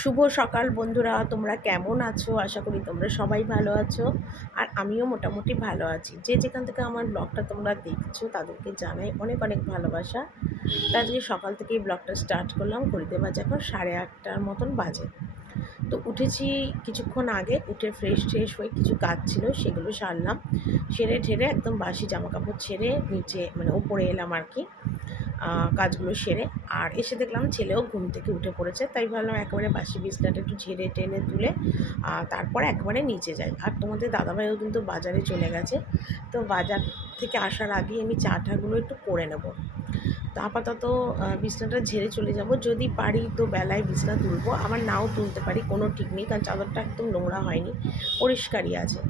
শুভ সকাল বন্ধুরা, তোমরা কেমন আছো? আশা করি তোমরা সবাই ভালো আছো। আর আমিও মোটামুটি ভালো আছি। যে যেখান থেকে আমার ব্লগটা তোমরা দেখছো তাদেরকে জানাই অনেক অনেক ভালোবাসা। তা আজকে সকাল থেকেই ব্লগটা স্টার্ট করলাম। ঘড়িতে বাজে এখন 8:30 মতন বাজে। তো উঠেছি কিছুক্ষণ আগে, উঠে ফ্রেশ হয়ে কিছু কাজ ছিল সেগুলো সারলাম। সেরে ঠেরে একদম বাসি জামাকাপড় ছেড়ে নিচে মানে উপরে এলাম আর কি, কাজগুলো সেরে। আর এসে দেখলাম ছেলেও ঘুম থেকে উঠে পড়েছে, তাই ভাবলাম একেবারে বাসি বিছনাটা একটু ঝেড়ে টেনে তুলে তারপরে একবারে নিচে যাই। আর তোমাদের দাদাভাইও কিন্তু বাজারে চলে গেছে। তো বাজার থেকে আসার আগেই আমি চাটাগুলো একটু করে নেব। তো আপাতত বিছনাটা ঝেড়ে চলে যাব। যদি পারি তো বেলায় বিছনা তুলবো, আবার নাও তুলতে পারি, কোনো ঠিক নেই, কারণ চাদরটা একদম নোংরা হয়নি, পরিষ্কারই আছে।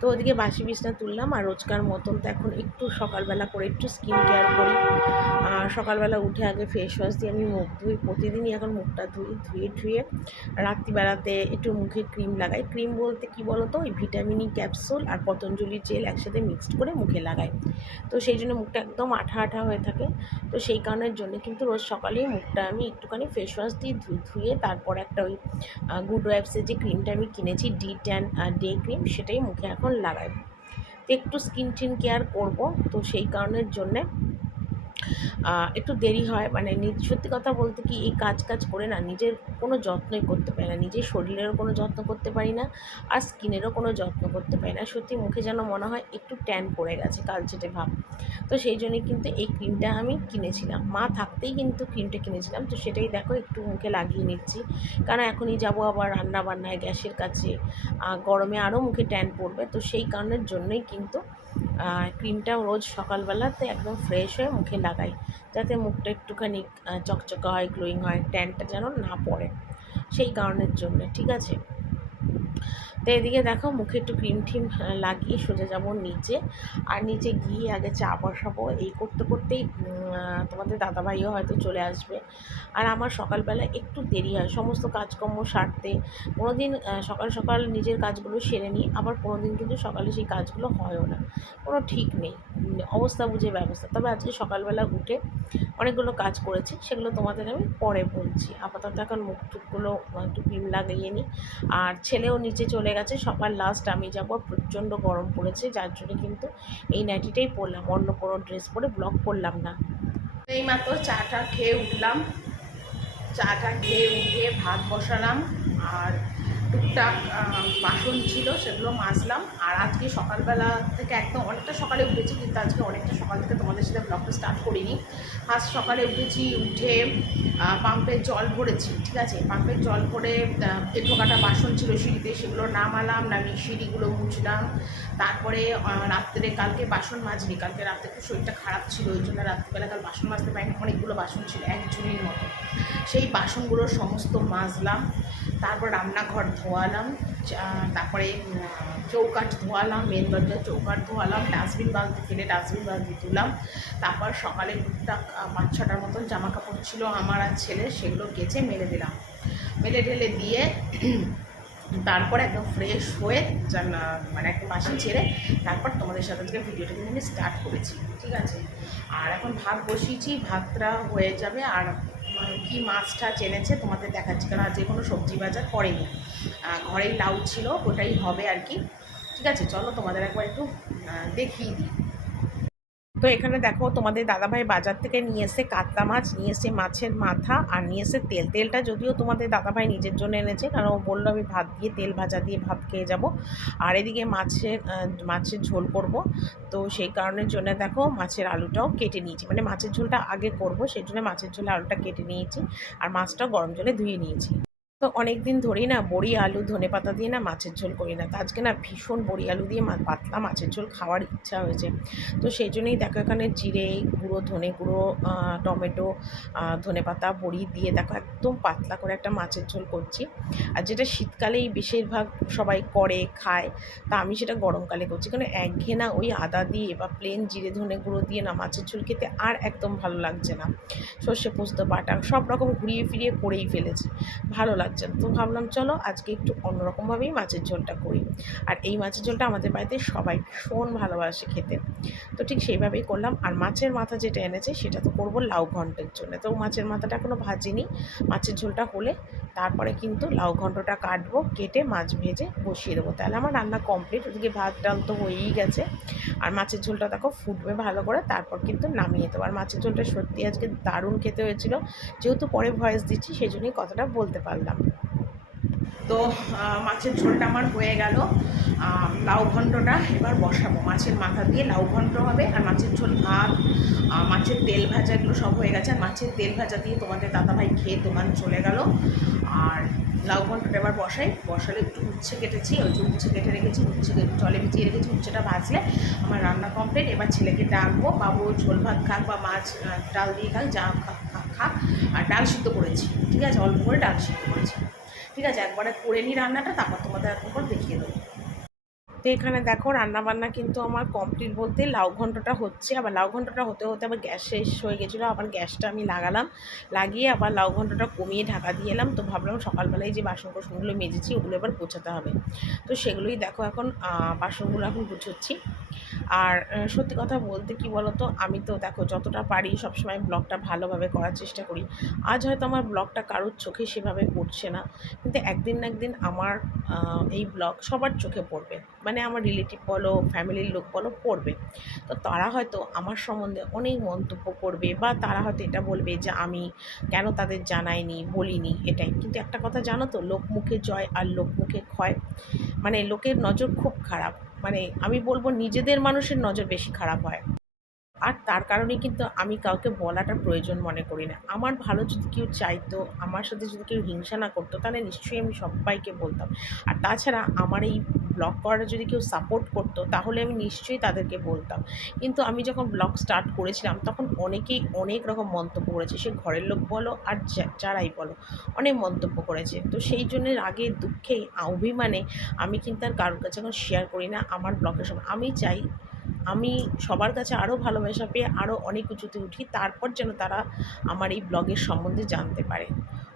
তো ওদিকে বাসি বিছনা তুললাম। আর রোজকার মতন তো এখন একটু সকালবেলা করে একটু স্কিন কেয়ার করি। সকালবেলা উঠে আগে ফেস ওয়াশ দিয়ে আমি মুখ ধুই, প্রতিদিনই এখন মুখটা ধুয়ে রাত্রিবেলাতে একটু মুখে ক্রিম লাগাই। ক্রিম বলতে কি বলো তো, ওই ভিটামিন ক্যাপসুল আর পতঞ্জলি জেল একসাথে মিক্সড করে মুখে লাগাই। তো সেই জন্য মুখটা একদম আঠা হয়ে থাকে। তো সেই কারণের জন্য কিন্তু রোজ সকালেই মুখটা আমি একটুখানি ফেস ওয়াশ দিয়ে ধুয়ে তারপর একটা ওই গুড ওয়াইবসের যে ক্রিমটা আমি কিনেছি D10 ডে ক্রিম, সেটাই মুখে এখন লাগাই। তো একটু স্কিন কেয়ার করব, তো সেই কারণের জন্যে একটু দেরি হয়। মানে সত্যি কথা বলতে কি, এই কাজ করে না নিজের কোনো যত্নই করতে পারি না, নিজের শরীরেরও কোনো যত্ন করতে পারি না, আর স্কিনেরও কোনো যত্ন করতে পারি না। সত্যি মুখে যেন মনে হয় একটু ট্যান পড়ে গেছে, কালচেটে ভাব। তো সেই জন্যই কিন্তু এই ক্রিমটা আমি কিনেছিলাম, মা থাকতেই কিন্তু ক্রিমটা কিনেছিলাম। তো সেটাই দেখো একটু মুখে লাগিয়ে নিচ্ছি, কারণ এখনই যাব আবার রান্না বান্নায় গ্যাসের কাছে, গরমে আরও মুখে ট্যান পড়বে। তো সেই কারণের জন্যই কিন্তু ক্রিমটা রোজ সকালবেলাতে একদম ফ্রেশ হয়ে মুখে লাগাই, যাতে মুখটা একটুখানি চকচকা হয়, গ্লোয়িং হয়, ট্যানটা যেন না পড়ে, সেই কারণের জন্য। ঠিক আছে, তো এদিকে দেখো মুখে একটু ক্রিম ঠিম লাগিয়ে সোজা যাবো নিচে। আর নিচে গিয়ে আগে চা বসাবো। এই করতেই তোমাদের দাদাভাইও হয়তো চলে আসবে। আর আমার সকালবেলা একটু দেরি হয় সমস্ত কাজকর্ম সারতে। কোনো দিন সকাল সকাল নিজের কাজগুলো সেরে নিই, আবার কোনো দিন কিন্তু সকালে সেই কাজগুলো হয়ও না, কোনো ঠিক নেই। অবস্থা বুঝে ব্যবস্থা। তবে আজকে সকালবেলা উঠে অনেকগুলো কাজ করেছি, সেগুলো তোমাদের আমি পরে বলছি। আপাতত এখন মুখ টুকগুলো একটু ক্রিম লাগিয়ে নিই। আর ছেলেও নিচে চলে গেছে, সবার লাস্ট আমি যাব। প্রচণ্ড গরম পড়েছে, যার জন্য কিন্তু এই নাইটিটাই পরলাম, অন্য কোনো ড্রেস পরে ব্লগ করলাম না। এইমাত্র চাটা খেয়ে উঠলাম, চাটা খেয়ে উঠে ভাত বসালাম। আর টুকটাক বাসন ছিল সেগুলো মাজলাম। আর আজকে সকালবেলা থেকে একদম অনেকটা সকালে উঠেছি, কিন্তু আজকে অনেকটা সকাল থেকে তোমাদের সাথে ব্লগটা স্টার্ট করিনি। ফার্স্ট সকালে উঠেছি, উঠে পাম্পের জল ভরেছি। ঠিক আছে, পাম্পের জল ভরে এঁঠো কাটা বাসন ছিল সিঁড়িতে, সেগুলো নামালাম, নামিয়ে সিঁড়িগুলো মুছলাম। তারপরে রাত্রে কালকে বাসন মাজনি, কালকে রাত্রে একটু শরীরটা খারাপ ছিল, ওই জন্য রাত্রিবেলা কাল বাসন মাজতে পারিনি। অনেকগুলো বাসন ছিল, এক ঝুড়ির মতো, সেই বাসনগুলো সমস্ত মাজলাম। তারপর রান্নাঘর ধোয়ালাম, তারপরে চৌকাঠ ধোয়ালাম, মেন দরজার চৌকাঠ ধোয়ালাম, ডাস্টবিন বালতি ফেলে ডাস্টবিন বালতি তুলাম। তারপর সকালে টুকটাক 5-6টার মতন জামা কাপড় ছিল আমার আর ছেলে, সেগুলো কেচে মেলে দিলাম। মেলে ঢেলে দিয়ে তারপরে একদম ফ্রেশ হয়ে মানে একটা বাসন ছেড়ে তারপর তোমাদের সাথে আজকে ভিডিওটা কিন্তু আমি স্টার্ট করেছি। ঠিক আছে, আর এখন ভাত বসিয়েছি, ভাতটা হয়ে যাবে। আর কি মাছটা চেনেছে তোমাদের দেখাচ্ছি, কারণ যে কোনো সবজি বাজার করেনি, ঘরেই লাউ ছিল, ওটাই হবে আর কি। ঠিক আছে, চলো তোমাদের একবার একটু দেখিয়ে দিই। তো এখানে দেখো তোমাদের দাদাভাই বাজার থেকে নিয়ে এসে কাতলা মাছ, নিয়ে এসে মাছের মাথা, আর নিয়ে এসে তেলটা যদিও তোমাদের দাদাভাই নিজের জন্য এনেছে, কারণ ও বললো আমি ভাত দিয়ে তেল ভাজা দিয়ে ভাত খেয়ে যাব। আর এদিকে মাছের ঝোল করব। তো সেই কারণের জন্য দেখো মাছের আলুটাও কেটে নিয়েছি, মানে মাছের ঝোলটা আগে করব, সেই জন্য মাছের ঝোলে আলুটা কেটে নিয়েছি। আর মাছটাও গরম জলে ধুয়ে নিয়েছি। তো অনেক দিন ধরেই না বড়ি আলু ধনেপাতা দিয়ে না মাছের ঝোল করি না, তো আজকে না ভীষণ বড়ি আলু দিয়ে পাতলা মাছের ঝোল খাওয়ার ইচ্ছা হয়েছে। তো সেই জন্যই দেখো এখানে জিরে গুঁড়ো, ধনে গুঁড়ো, টমেটো, ধনেপাতা, বড়ি দিয়ে দেখো একদম পাতলা করে একটা মাছের ঝোল করছি। আর যেটা শীতকালেই বেশিরভাগ সবাই করে খায়, তা আমি সেটা গরমকালে করছি, কারণ একঘেয়ে না ওই আদা দিয়ে বা প্লেন জিরে ধনে গুঁড়ো দিয়ে না মাছের ঝোল খেতে আর একদম ভালো লাগছে না। সর্ষে পোস্ত বাটা সব রকম ঘুরিয়ে ফিরিয়ে করেই ফেলেছি, ভালো লাগছে না। তো ভাবলাম চলো আজকে একটু অন্যরকমভাবেই মাছের ঝোলটা করি। আর এই মাছের ঝোলটা আমাদের বাড়িতে সবাই ভীষণ ভালোবাসে খেতে। তো ঠিক সেইভাবেই করলাম। আর মাছের মাথা যেটা এনেছে সেটা তো করবো লাউ ঘন্টের জন্য। তো মাছের মাথাটা এখনও ভাজিনি, মাছের ঝোলটা হলে তারপরে কিন্তু লাউ ঘন্টটা কাটবো, কেটে মাছ ভেজে বসিয়ে দেবো। তাহলে আমার রান্না কমপ্লিট। ওদিকে ভাত ডাল তো হয়েই গেছে, আর মাছের ঝোলটা দেখো ফুটবে ভালো করে, তারপর কিন্তু নামিয়ে দেবো। আর মাছের ঝোলটা সত্যি আজকে দারুণ খেতে হয়েছিল। যেহেতু পরে ভয়েস দিচ্ছি সেই জন্যই কথাটা বলতে পারলাম। তো মাছের ঝোলটা আমার হয়ে গেল। লাউ ঘন্টটা এবার বসাবো, মাছের মাথা দিয়ে লাউ ঘন্ট হবে। আর মাছের ঝোল, ভাত, মাছের তেল ভাজা, এগুলো সব হয়ে গেছে। আর মাছের তেল ভাজা দিয়ে তোমাদের দাদাভাই খেয়ে দোকান চলে গেল। আর লাউ ঘন্টটা এবার বসালে একটু উচ্ছে কেটেছি, ওই যে উচ্ছে কেটে রেখেছি, উচ্ছে জলে ভিজিয়ে রেখেছি, উচ্ছেটা ভাজলে আমার রান্না কমপ্লিট। এবার ছেলেকে ডাকবো, বাবু ঝোল ভাত খাক বা মাছ ডাল দিয়ে খাক, যা খাক। আর ডাল সিদ্ধ করেছি, ঠিক আছে, অল্প করে ডাল সিদ্ধ করেছি। ঠিক আছে, একবারে করে নিই রান্নাটা, তারপর তোমাদের একবার দেখিয়ে দেবো। তো এখানে দেখো রান্নাবান্না কিন্তু আমার কমপ্লিট বলতে লাউ ঘন্টটা হচ্ছে। আবার লাউ ঘন্টটা হতে হতে আবার গ্যাস শেষ হয়ে গেছিলো, আবার গ্যাসটা আমি লাগালাম, লাগিয়ে আবার লাউ ঘন্টটা কমিয়ে ঢাকা দিয়ে এলাম। তো ভাবলাম সকালবেলায় যে বাসন কোসনগুলো মেজেছি ওগুলো এবার গোছাতে হবে। তো সেগুলোই দেখো এখন বাসনগুলো এখন গুছোচ্ছি। আর সত্যি কথা বলতে কি বলো তো, আমি তো দেখো যতটা পারি সবসময় ব্লগটা ভালোভাবে করার চেষ্টা করি। আজ হয়তো আমার ব্লগটা কারোর চোখে সেভাবে পড়ছে না, কিন্তু একদিন না একদিন আমার এই ব্লগ সবার চোখে পড়বে। মানে আমার রিলেটিভ বলো, ফ্যামিলির লোক বলো, পড়বে। তো তারা হয়তো আমার সম্বন্ধে অনেক মন্তব্য করবে, বা তারা হয়তো এটা বলবে যে আমি কেন তাদের জানাইনি, বলিনি, এটাই। কিন্তু একটা কথা জানো তো, লোক মুখে জয় আর লোক মুখে ক্ষয়। মানে লোকের নজর খুব খারাপ। মানে আমি বলবো নিজেদের মানুষের নজর বেশি খারাপ হয়। আর তার কারণেই কিন্তু আমি কাউকে বলাটা প্রয়োজন মনে করি না। আমার ভালো যদি কেউ চাইতো, আমার সাথে যদি কেউ হিংসা না করতো, তাহলে নিশ্চয়ই আমি সব্বাইকে বলতাম। আর তাছাড়া আমার এই ব্লগ করাটা যদি কেউ সাপোর্ট করতো, তাহলে আমি নিশ্চয়ই তাদেরকে বলতাম। কিন্তু আমি যখন ব্লগ স্টার্ট করেছিলাম তখন অনেকেই অনেক রকম মন্তব্য করেছে, সে ঘরের লোক বলো আর যারাই বলো, অনেক মন্তব্য করেছে। তো সেই জন্য রাগে দুঃখে অভিমানে আমি কিন্তু আর কারোর কাছে এখন শেয়ার করি না আমার ব্লগের সময়। আমি চাই আমি সবার কাছে আরও ভালোবাসা পেয়ে আরও অনেক উঁচুতে উঠি, তারপর যেন তারা আমার এই ব্লগের সম্বন্ধে জানতে পারে।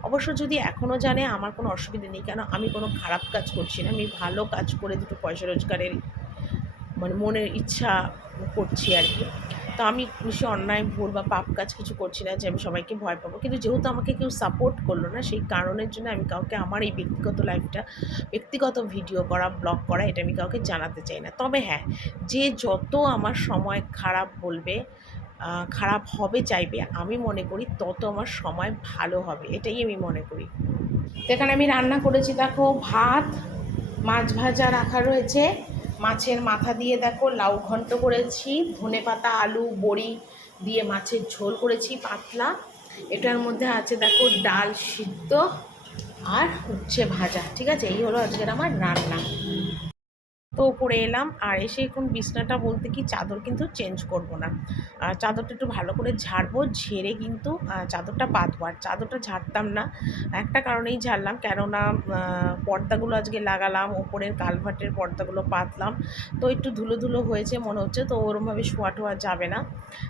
অবশ্য যদি এখনও জানে আমার কোনো অসুবিধা নেই, কেন আমি কোনো খারাপ কাজ করছি না, আমি ভালো কাজ করে দুটো পয়সা রোজগারের মানে মনের ইচ্ছা করছি আর কি। তো আমি নিশ্চয়ই অন্যায় ভুল বা পাপ কাজ কিছু করছি না যে আমি সবাইকে ভয় পাবো। কিন্তু যেহেতু আমাকে কেউ সাপোর্ট করলো না, সেই কারণের জন্য আমি কাউকে আমার এই ব্যক্তিগত লাইফটা, ব্যক্তিগত ভিডিও করা, ব্লগ করা, এটা আমি কাউকে জানাতে চাই না। তবে হ্যাঁ, যে যত আমার সময় খারাপ বলবে, খারাপ হবে চাইবে, আমি মনে করি তত আমার সময় ভালো হবে, এটাই আমি মনে করি। তো এখানে আমি রান্না করেছি দেখো, ভাত, মাছ ভাজা রাখা রয়েছে, মাছের মাথা দিয়ে দেখো লাউ ঘন্ট করেছি, ধনেপাতা, আলু, বড়ি দিয়ে মাছের ঝোল করেছি পাতলা। এটার মধ্যে আছে দেখো ডাল সিদ্ধ আর উচ্ছে ভাজা। ঠিক আছে, এই হলো আজকের আমার রান্না। তো উপরে এলাম, আর এসে এখন বিছনাটা বলতে কি চাদর কিন্তু চেঞ্জ করব না, চাদরটা একটু ভালো করে ঝাড়বো, ঝেড়ে কিন্তু চাদরটা পাতবো। আর চাদরটা ঝাড়তাম না, একটা কারণেই ঝাড়লাম, কেননা পর্দাগুলো আজকে লাগালাম, ওপরের কালভার্টের পর্দাগুলো পাতলাম, তো একটু ধুলো ধুলো হয়েছে মনে হচ্ছে, তো ওরমভাবে শোয়া টোয়া যাবে না।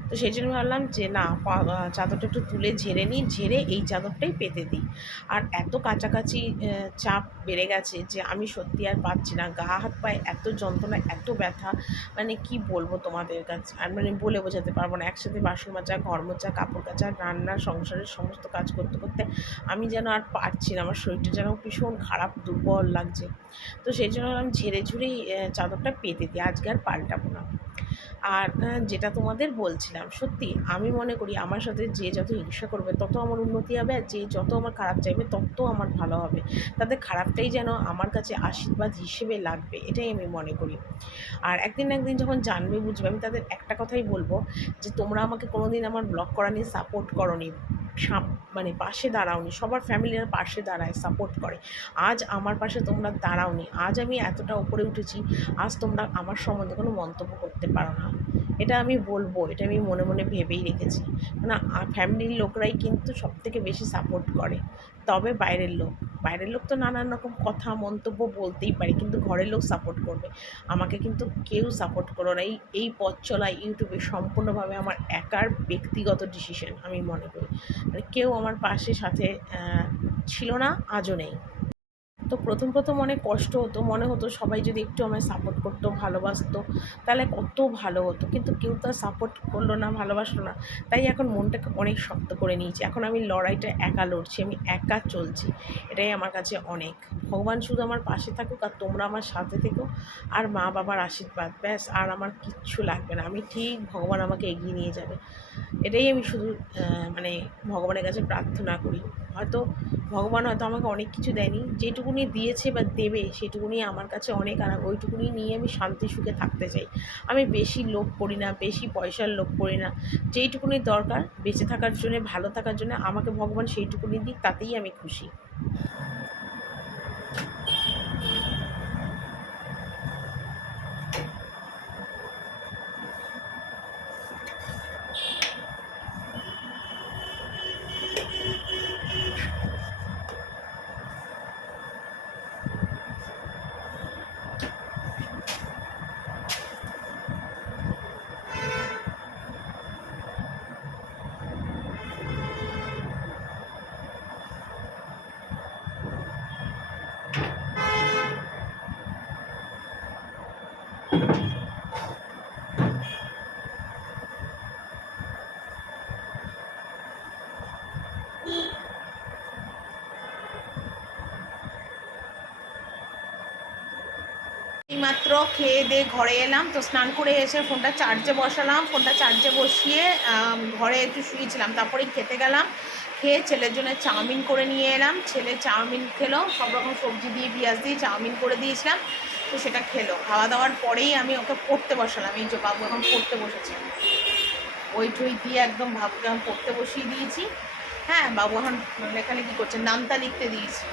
তো সেই জন্য ভাবলাম যে না, চাদরটা একটু তুলে ঝেড়ে নিই, ঝেড়ে এই চাদরটাই পেতে দিই। আর এত কাছাকাছি চাপ বেড়ে গেছে যে আমি সত্যি আর পারছি না, গা হাত পায়ে এত যন্ত্রণা, এত ব্যথা, মানে কি বলবো তোমাদের কাছে, আর মানে বলে বোঝাতে পারবো না। একসাথে বাসন মাজা, ঘর মোছা, কাপড় কাচা, রান্না, সংসারের সমস্ত কাজ করতে করতে আমি যেন আর পারছি না, আমার শরীরটা যেন ভীষণ খারাপ, দুর্বল লাগছে। তো সেই জন্য আমি ঝেড়ে ঝুড়েই চাদরটা পেতে দিই, আজকে আর পাল্টাবো না। আর যেটা তোমাদের বলছিলাম, সত্যি আমি মনে করি আমার সাথে যে যত হিংসা করবে তত আমার উন্নতি হবে, আর যে যত আমার খারাপ চাইবে তত আমার ভালো হবে। তাদের খারাপটাই যেন আমার কাছে আশীর্বাদ হিসেবে লাগবে, এটাই আমি মনে করি। আর একদিন না একদিন যখন জানবে, বুঝবে, আমি তাদের একটা কথাই বলবো, যে তোমরা আমাকে কোনোদিন আমার ব্লগ করা নিয়ে সাপোর্ট করোনি, মানে পাশে দাঁড়াওনি, সবার ফ্যামিলির পাশে দাঁড়ায়, সাপোর্ট করে। আজ আমার পাশে তোমরা দাঁড়াওনি, আজ আমি এতটা উপরে উঠেছি, আজ তোমরা আমার সম্বন্ধে কোনো মন্তব্য করতে পারো না। এটা আমি বলবো, এটা আমি মনে মনে ভেবেই রেখেছি। না, ফ্যামিলির লোকরাই কিন্তু সবথেকে বেশি সাপোর্ট করে। তবে বাইরের লোক তো নানান রকম কথা মন্তব্য বলতেই পারে, কিন্তু ঘরের লোক সাপোর্ট করবে। আমাকে কিন্তু কেউ সাপোর্ট করো না। এই পথ চলা ইউটিউবে সম্পূর্ণভাবে আমার একার ব্যক্তিগত ডিসিশন আমি মনে করি। মানে কেউ আমার পাশে সাথে ছিল না, আজও নেই। তো প্রথম অনেক কষ্ট হতো, মনে হতো সবাই যদি একটু আমায় সাপোর্ট করতো, ভালোবাসতো, তাহলে কত ভালো হতো। কিন্তু কেউ তো সাপোর্ট করলো না, ভালোবাসলো না। তাই এখন মনটাকে অনেক শক্ত করে নিয়েছি। এখন আমি লড়াইটা একা লড়ছি, আমি একা চলছি। এটাই আমার কাছে অনেক। ভগবান শুধু আমার পাশে থাকুক, আর তোমরা আমার সাথে থেকো, আর মা বাবার আশীর্বাদ, ব্যাস। আর আমার কিচ্ছু লাগবে না। আমি ঠিক ভগবান আমাকে এগিয়ে নিয়ে যাবে, এটাই আমি শুধু মানে ভগবানের কাছে প্রার্থনা করি। হয়তো ভগবান হয়তো আমাকে অনেক কিছু দেয়নি, যেটুকুনি দিয়েছে বা দেবে সেটুকুনি আমার কাছে অনেক। আর ওইটুকুনি নিয়ে আমি শান্তি সুখে থাকতে চাই। আমি বেশি লোভ করি না, বেশি পয়সার লোভ করি না। যেইটুকুনি দরকার বেঁচে থাকার জন্য, ভালো থাকার জন্য আমাকে ভগবান সেইটুকুনি দিক, তাতেই আমি খুশি। এইমাত্র খেয়ে দিয়ে ঘরে এলাম, তো স্নান করে এসে ফোনটা চার্জে বসালাম। ফোনটা চার্জে বসিয়ে ঘরে একটু শুয়েছিলাম, তারপরেই খেতে গেলাম। খেয়ে ছেলের জন্য চাউমিন করে নিয়ে এলাম। ছেলে চাউমিন খেলো, সব রকম সবজি দিয়ে পেঁয়াজ দিয়ে চাউমিন করে দিয়েছিলাম, তো সেটা খেলো। খাওয়া দাওয়ার পরেই আমি ওকে পড়তে বসালাম। এই যে বাবু এখন পড়তে বসেছে, ওই ঠই দিয়ে একদম বাবুকে এখন পড়তে বসিয়ে দিয়েছি। হ্যাঁ, বাবু এখন লেখালেখি করছে, নামতা লিখতে দিয়েছি।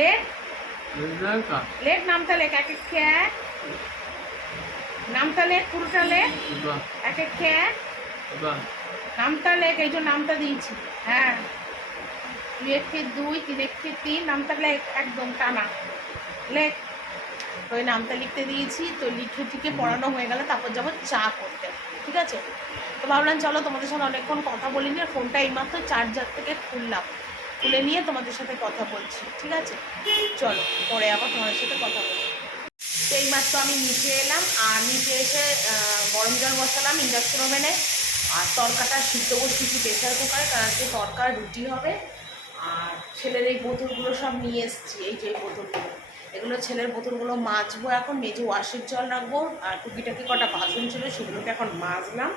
লেট লেট নামতা লেখ, এক এক খেয়ে নামতা লেখ, পুরোটা লেখ, এক এক খেয়ে নামতা লেখ। এই যে নামতা দিয়েছি। হ্যাঁ, 2 একে 2, 3 একে 3, নামতা লেখ একদম টানা লেখ। তো ওই নামতা লিখতে দিয়েছি, তো লিখে টিকে পড়ানো হয়ে গেলে তারপর যাবো চা করতে। ঠিক আছে, তো ভাবলাম চলো তোমাদের সাথে অনেকক্ষণ কথা বলিনি, ফোনটা এইমাত্র চার্জার থেকে খুলে নিয়ে তোমাদের সাথে কথা বলছি। ঠিক আছে, চলো পরে আবার তোমাদের সাথে কথা বলছি। তো এইমাত্র আমি নিচে এলাম, আর নিচে এসে গরম জল বসালাম ইন্ডাকশন ওভেনে। আর তরকাটা সিদ্ধ বসিয়েছি প্রেসার কুকারে, কারণ আজকে তরকার রুটি হবে। আর ছেলের এই বোতলগুলো সব নিয়ে এসেছি, এই যে বোতলগুলো, এগুলো ছেলের বোতলগুলো মাজবো এখন, মেজে ওয়াশের জল রাখবো। আর টুকিটাকি কটা বাসন ছিল সেগুলোকে এখন মাজলাম।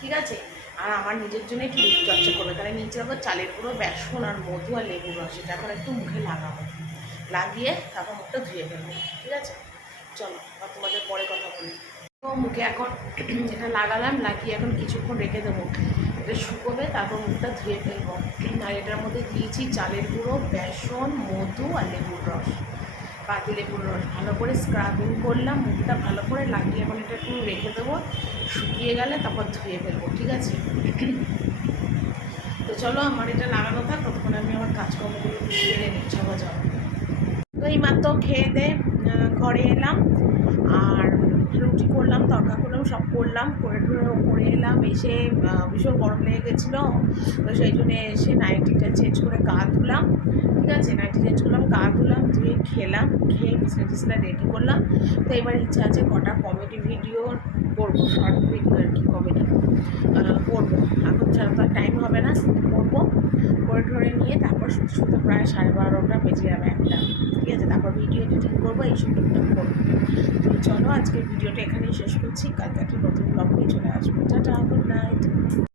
ঠিক আছে, আর আমার নিজের জন্য একটু রূপচর্চা করবে, তাহলে নিচে রাখবো চালের গুঁড়ো, বেসন আর মধু আর লেবুর রস। এটা এখন একটু মুখে লাগাবো, লাগিয়ে তারপর মুখটা ধুয়ে ফেলবো। ঠিক আছে, চলো আর তোমাদের পরে কথা বলি। তো মুখে এখন এটা লাগালাম, লাগিয়ে এখন কিছুক্ষণ রেখে দেবো, এটা শুকোবে, তারপর মুখটা ধুয়ে ফেলবো। আর এটার মধ্যে দিয়েছি চালের গুঁড়ো, বেসন, মধু আর লেবুর রস, পাতি লেবুর রস। ভালো করে স্ক্রাবিং করলাম, মুখটা ভালো করে লাগিয়ে এখন এটা একটু রেখে দেবো, শুকিয়ে গেলে তারপর ধুয়ে ফেলবো। ঠিক আছে, তো চলো আমার এটা লাগানো থাক, ততক্ষণ আমি আমার কাজকর্মগুলো সেরে নিচ্ছি। যাও। তো এইমাত্র খেয়ে দিয়ে ঘরে এলাম, আর রুটি করলাম, তরকা করলাম, সব করলাম, করে এলাম। এসে ভীষণ গরম লেগে গেছিলো, তো সেই জন্য এসে নাইটিটা চেঞ্জ করে গা ধুলাম। ঠিক আছে, নাইটি চেঞ্জ করলাম, গা ধুলাম, ধুয়ে খেলাম, খেয়ে বিছনা রেডি করলাম। তো এবার ইচ্ছা আছে কটা কমেডি ভিডিও করবো, শর্ট ভিডিও আর কি, কমেডি করবো। এখন ছাড়া তো টাইম হবে না, করবো। করে নিয়ে তারপর শুতে প্রায় 12:30টা বেজে যাবে, 1টা। ঠিক আছে, তারপর ভিডিও এডিটিং করবো, এইসব টুকটাক করবো। তো চলো আজকের ভিডিওটা এখানেই শেষ করছি, কালকে একটা নতুন ব্লগ নিয়ে চলে আসবো। Tata, good night.